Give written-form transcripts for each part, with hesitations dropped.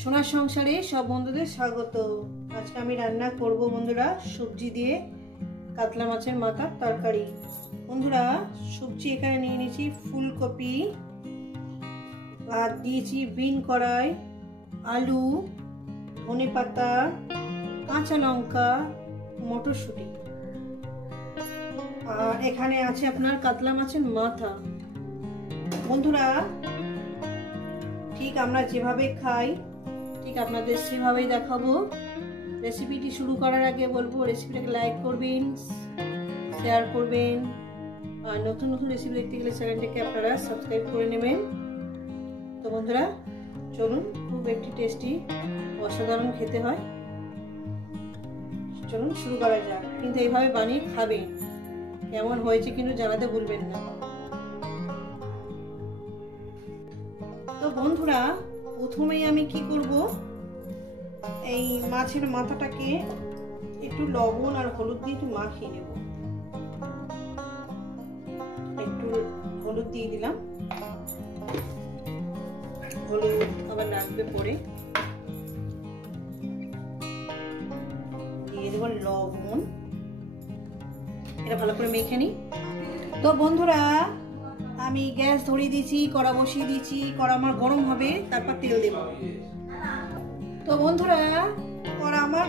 সোনার সংসারে সব বন্ধুদের স্বাগত। আজকে আমি রান্না করব বন্ধুরা সবজি দিয়ে কাতলা মাছের মাথার তরকারি। বন্ধুরা সবজি এখানে নিয়ে নিয়েছি ফুলকপি, আর দিয়েছি বিন কড়াই, আলু, ধনেপাতা, কাঁচা লঙ্কা, মটরশুঁটি, আর এখানে আছে আপনার কাতলা মাছের মাথা। বন্ধুরা ঠিক আমরা যেভাবে খাই ঠিক আপনাদের সেভাবেই দেখাবো। রেসিপিটি শুরু করার আগে বলবো রেসিপিটাকে লাইক করবেন, শেয়ার করবেন, আর নতুন নতুন রেসিপি দেখতে গেলে চ্যানেলটাকে আপনারা সাবস্ক্রাইব করে নেবেন। তো বন্ধুরা চলুন, খুব একটি টেস্টি অসাধারণ খেতে হয়, চলুন শুরু করা যাক। কিন্তু এইভাবে বানিয়ে খাবেন, কেমন হয়েছে কিন্তু জানাতে ভুলবেন না। তো বন্ধুরা প্রথমেই আমি কি করব, এই মাছের মাথাটাকে একটু লবণ আর হলুদ দিয়ে একটু মাখিয়ে নেব। একটু হলুদ দিয়ে দিলাম, হলুদ আবার লাগবে পরে, দিয়ে দেবো লবণ। এটা ভালো করে মেখে নিই। তো বন্ধুরা আমি গ্যাস ধরিয়ে দিয়েছি, কড়া বসিয়ে দিয়েছি, কড়া আমার গরম হবে, তারপর তেল দেব। তো বন্ধুরা কড়া আমার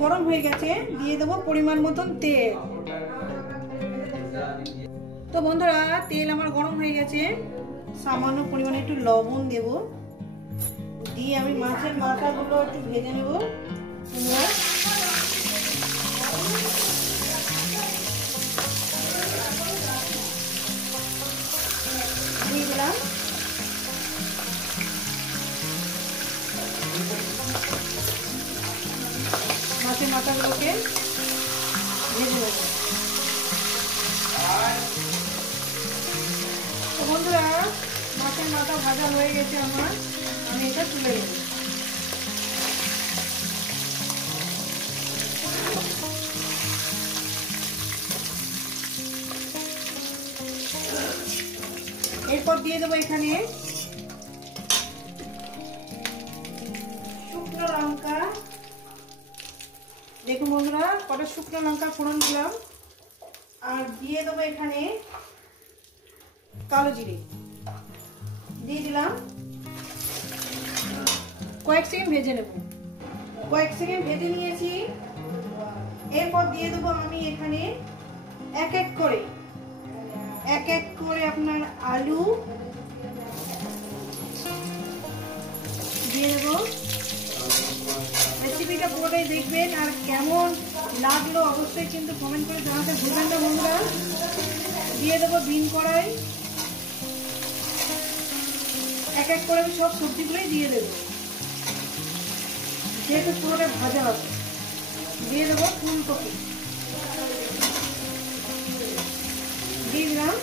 গরম হয়ে গেছে, দিয়ে দেবো পরিমাণ মতন তেল। তো বন্ধুরা তেল আমার গরম হয়ে গেছে, সামান্য পরিমাণে একটু লবণ দেব, দিয়ে আমি মাছের মাথাগুলো একটু ভেজে নেব। দিয়ে দিলাম মাছের মাথাগুলোকে ভেজে নেব। তো বন্ধুরা মাছের মাথা ভাজা হয়ে গেছে আমার, আমি এটা তুলে নেব। এরপর দিয়ে দেবো এখানে শুকনো লঙ্কা। দেখুন বন্ধুরা কটা শুকনো লঙ্কা ফোড়ন দিলাম, আর দিয়ে দেবো এখানে কালো জিরে দিয়ে দিলাম। কয়েক সেকেন্ড ভেজে নেব, কয়েক সেকেন্ড ভেজে নিয়েছি। এরপর দিয়ে দেবো আমি এখানে এক এক করে আপনার আলু দিয়ে দেবো। রেসিপিটা পুরোটাই দেখবেন, আর কেমন লাগলো অবশ্যই কিন্তু কমেন্ট করে জানাতে ভুলবেন না বন্ধুরা। দিয়ে দেবো বিন কড়াই, এক এক করে আমি সব সবজিগুলোই দিয়ে দেবো, যেহেতু পুরোটা ভাজা হবে। দিয়ে দেবো ফুলকপি, দিয়ে দিলাম।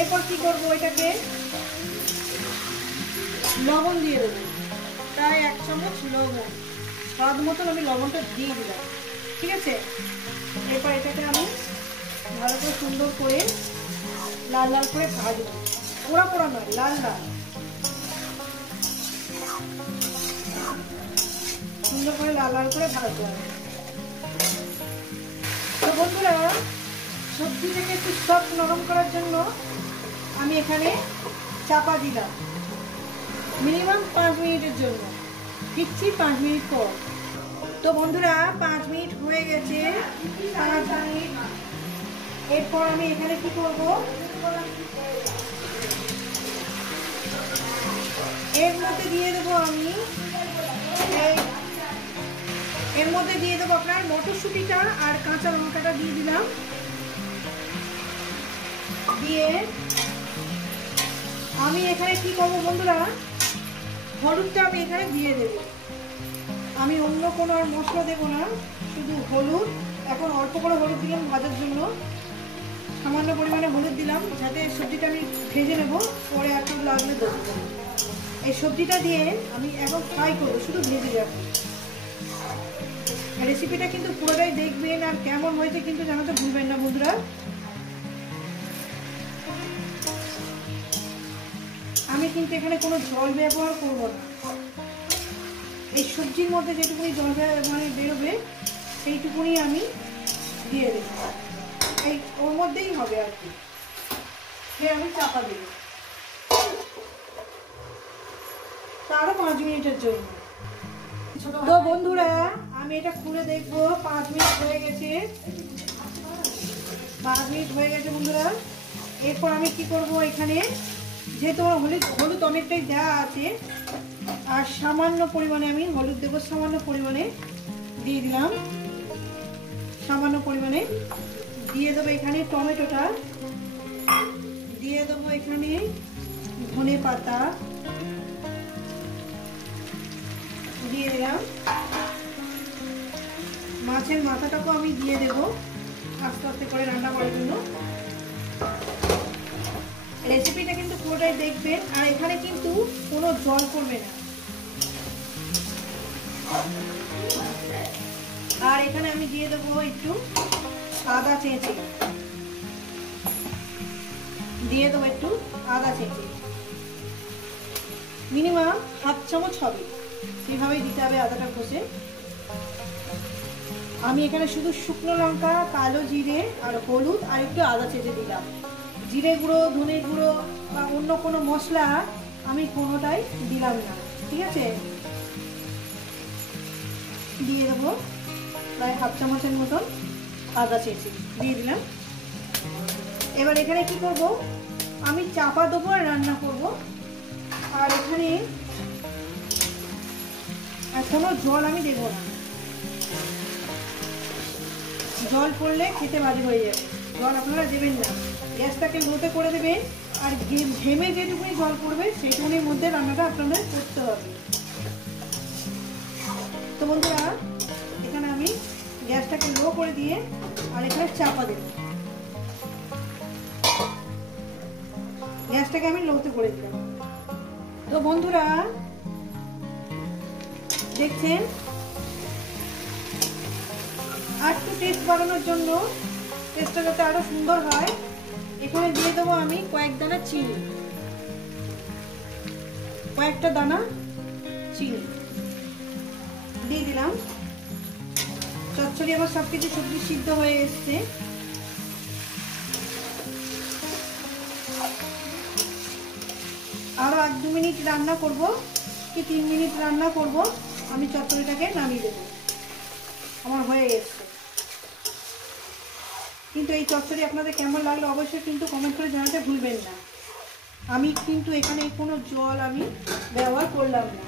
এরপর কি করবো, এটাকে লবণ দিয়ে দেবো, প্রায় 1 চামচ লবণ, স্বাদ মতন আমি লবণটা দিয়ে দিলাম। ঠিক আছে, এরপর এটাকে আমি ভালো করে সুন্দর করে লাল লাল করে ভাজবো, পোড়া পোড়া নয়, লাল লাল সুন্দর করে লাল লাল করে ভাজবো। তো বন্ধুরা সবজিটাকে একটু সফট নরম করার জন্য আমি এখানে চাপা দিলাম মিনিমাম 5 মিনিটের জন্য। ফিরছি 5 মিনিট পর। তো বন্ধুরা 5 মিনিট হয়ে গেছে, 5 মিনিট। এরপর আমি এখানে কি করব, এর মধ্যে দিয়ে দেবো আমি এর মধ্যে দিয়ে দেবো আপনার মটরশুঁটিটা আর কাঁচা লঙ্কাটা দিয়ে দিলাম। দিয়ে আমি এখানে কি করবো বন্ধুরা, হলুদটা আমি এখানে দিয়ে দেব। আমি অন্য কোনো আর মশলা দেবো না, শুধু হলুদ। এখন অল্প করে হলুদ দিলাম ভাজার জন্য, সামান্য পরিমাণে হলুদ দিলাম, যাতে সবজিটা আমি ভেজে নেব, পরে একটু লাগলে দেবো। এই সবজিটা দিয়ে আমি এখন ফ্রাই করবো, শুধু ভেজে যাবো। রেসিপিটা কিন্তু পুরোটাই দেখবেন, আর কেমন হয়েছে কিন্তু জানাতে ভুলবেন না বন্ধুরা। আমি কিন্তু এখানে কোনো জল ব্যবহার করব না। এই সবজির মধ্যে যেটুকুনি জল মানে বেরোবে সেইটুকুনি আমি দিয়ে দেবো, এই ওর মধ্যেই হবে আর কি। ফের আমি চাপা দেব তারও 5 মিনিটের জন্য। তো বন্ধুরা আমি এটা খুলে দেখবো 5 মিনিট হয়ে গেছে। 5 মিনিট হয়ে গেছে বন্ধুরা। এরপর আমি কি করব, এখানে যেহেতু আমার হলুদ অনেকটাই দেওয়া আছে, আর সামান্য পরিমাণে আমি হলুদ দেবো, সামান্য পরিমাণে দিয়ে দিলাম। সামান্য পরিমাণে দিয়ে দেবো এখানে টমেটোটা, দিয়ে দেবো এখানে ধনে পাতা দিয়ে দিলাম। মাছের মাথাটাকেও আমি দিয়ে দেবো আস্তে আস্তে করে রান্না করার জন্য। রেসিপিটা কিন্তু পুরোটাই দেখবেন, আর এখানে কিন্তু কোনো জল পড়বে না। আর এখানে আমি দিয়ে দেবো একটু আদা চেঁচে, দিয়ে দেবো একটু আদা চেঁচে, মিনিমাম 1/2 চামচ হবে, সেভাবেই দিতে হবে আদাটা কষে। আমি এখানে শুধু শুকনো লঙ্কা, কালো জিরে আর হলুদ আর একটু আদা চেঁচে দিলাম। জিরে গুঁড়ো, ধনে গুঁড়ো বা অন্য কোনো মশলা আমি কোনোটাই দিলাম না, ঠিক আছে। দিয়ে দেবো প্রায় 1/2 চামচের মতন আদা চেঁচে দিয়ে দিলাম। এবার এখানে কি করব, আমি চাপা দেবো আর রান্না করব। আর এখানে কোনো জল আমি দেবো না, জল পড়লে খেতে বাজে হয়ে যাবে। জল আপনারা দেবেন না, গ্যাসটাকে লোতে করে দেবেন। আর ঘেমে যেটুকুনি জল পড়বে সেইটুকুনির মধ্যে রান্নাটা আপনাদের করতে হবে। তো বন্ধুরা এখানে আমি গ্যাসটাকে লো করে দিয়ে আর এখানে চাপা দেব। গ্যাসটাকে আমি লোতে করে দিলাম। তো বন্ধুরা দেখছেন, আর একটু টেস্ট বাড়ানোর জন্য, টেস্টটা যাতে আরো সুন্দর হয়, এখানে দিয়ে দেবো আমি কয়েক দানা চিনি, কয়েকটা দানা চিনি দিয়ে দিলাম। চচ্চড়ি আমার সবকিছু সবজি সিদ্ধ হয়ে এসছে। আরো 1-2 মিনিট রান্না করব কি 3 মিনিট রান্না করব, আমি চচ্চড়িটাকে নামিয়ে দেবো। আমার হয়ে এসছে। কিন্তু এই চচ্চড়ি আপনাদের কেমন লাগলো অবশ্যই কিন্তু কমেন্ট করে জানাতে ভুলবেন না। আমি কিন্তু এখানে কোনো জল আমি ব্যবহার করলাম না।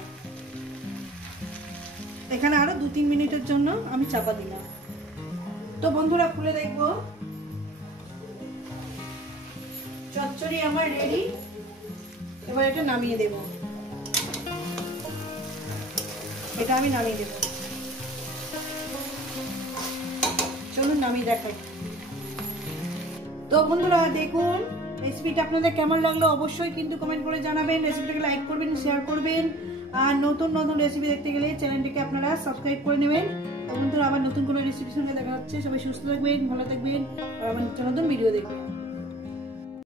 এখানে আরো 2-3 মিনিটের জন্য আমি চাপা দিলাম। তো বন্ধুরা খুলে দেখবো, চচ্চড়ি আমার রেডি। এবার এটা নামিয়ে দেব, এটা আমি নামিয়ে দেব। চলুন নামিয়ে দেখাই। তো বন্ধুরা দেখুন রেসিপিটা আপনাদের কেমন লাগলো অবশ্যই কিন্তু কমেন্ট করে জানাবেন। রেসিপিটাকে লাইক করবেন, শেয়ার করবেন, আর নতুন নতুন রেসিপি দেখতে গেলে চ্যানেলটিকে আপনারা সাবস্ক্রাইব করে নেবেন। তো বন্ধুরা আবার নতুন কোনো রেসিপির সঙ্গে দেখা হচ্ছে। সবাই সুস্থ থাকবেন, ভালো থাকবেন, আর আবার নতুন ভিডিও দেখবেন।